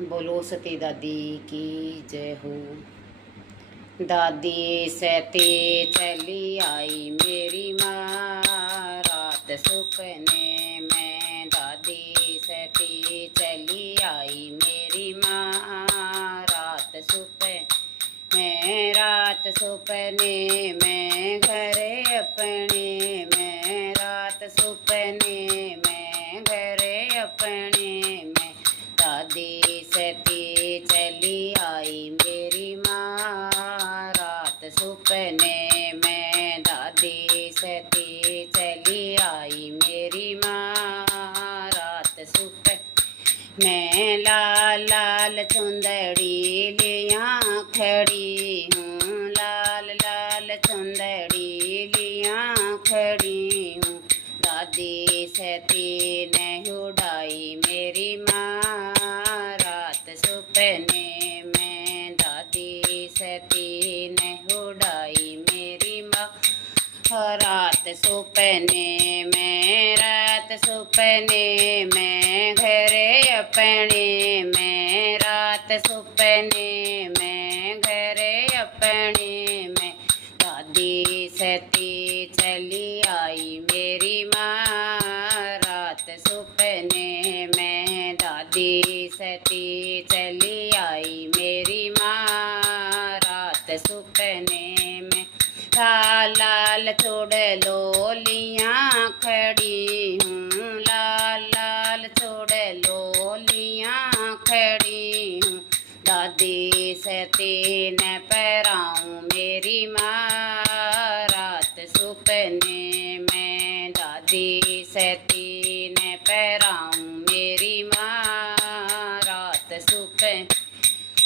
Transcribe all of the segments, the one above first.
बोलो सती दादी की जय हो। दादी सती चली आई मेरी माँ, रात सपने में दादी सती चली आई मेरी माँ, रात सपने में, रात सपने में घरे अपने में, रात सपने में घरे अपने में दादी सती चली आई मेरी माँ, रात सपने में दादी सती चली आई मेरी माँ, रात सपने में लाल लाल चुंदड़ी लिया खड़ी हूँ, लाल लाल चुंदड़ी लिया खड़ी हूँ, दादी सती ने उड़ाई मेरी माँ, रात सपने में दादी सती ने उड़ाई मेरी माँ, रात सपने में, रात सपने में घरे अपने में, रात सपने में घरे अपने में दादी सती चली आई मेरी माँ, रात सपने में दादी सती चली आई मेरी माँ, रात सपने में लाल लाल चुड़लो लिया खड़ी हूँ, लाल लाल चुड़लो लिया खड़ी हूँ, दादी सती ने पहराऊँ मेरी माँ, रात सपने में दादी सती ने पहराऊँ मेरी माँ, रात सपने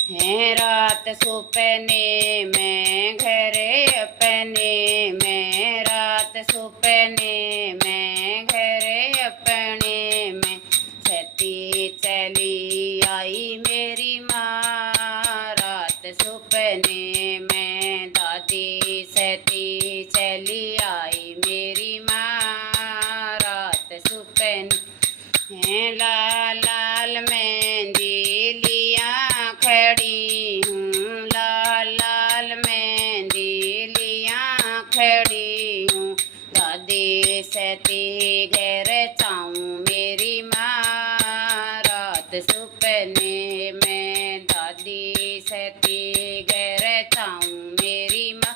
है, रात सपने में घरे अपने में, रात सपने में घरे अपने में सती चली आई मेरी माँ, रात सपने में दादी सती चली आई मेरी माँ, रात सपने लाल लाल मेहंदी लिया खड़ी हूँ, लाल लाल मेहंदी लिया खड़ी हूँ, दादी सती घर चाऊँ मेरी माँ, रात सपने में दादी सती घर चाऊँ मेरी माँ,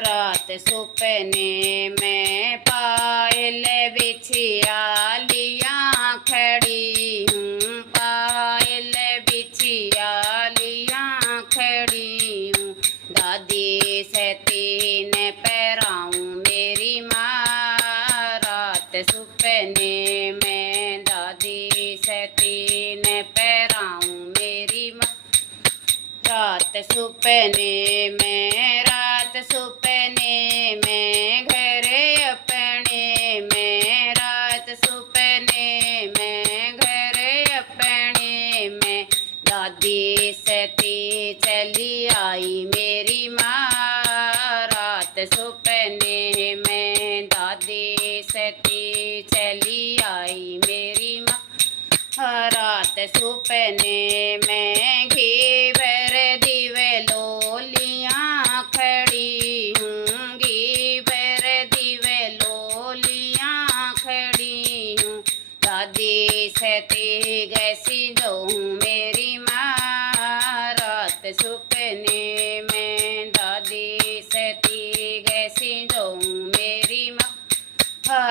रात सपने में पायल बिछिया लिया खड़ी हूँ, पायल बिछिया लिया खड़ी हूँ, दादी सती ने पहराऊँ मेरी माँ, रात सपने में दादी सती ने पहराऊँ मेरी माँ, रात सपने में, रात सपने में घरे अपने में, रात सपने में घरे अपने में दादी सती चली आई मेरी माँ, रात सपने में दादी सती चली आई मेरी माँ, रात सपने में घी भर दिवलो लिया खड़ी हूँ, घी भर दिवलो लिया खड़ी हूँ, दादी सती गैसी दो मेरी माँ, रात सपने में दादी सती गैसी दो मेरी माँ,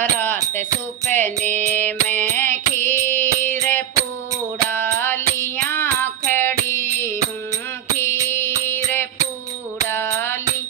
रात सपने में खीर पूड़ा लिया खड़ी हूँ, खीर पूड़ा ली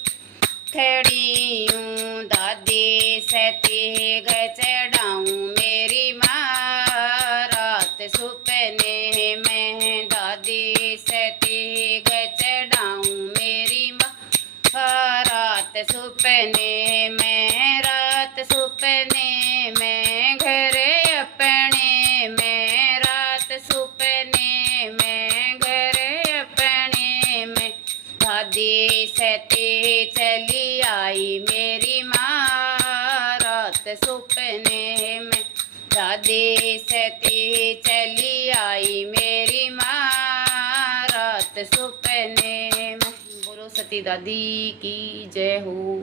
खड़ी हूँ, दादी सती ग चढ़ाऊँ मेरी माँ, रात सपने में दादी सती ग चढ़ाऊँ मेरी माँ, रात सपने में, रात सपने में घरे अपने में, रात सपने में घरे अपने में दादी सती चली आई मेरी माँ, रात सपने में दादी सती चली आई मेरी माँ। रात सुपने में। बोलो सती दादी की जय हो।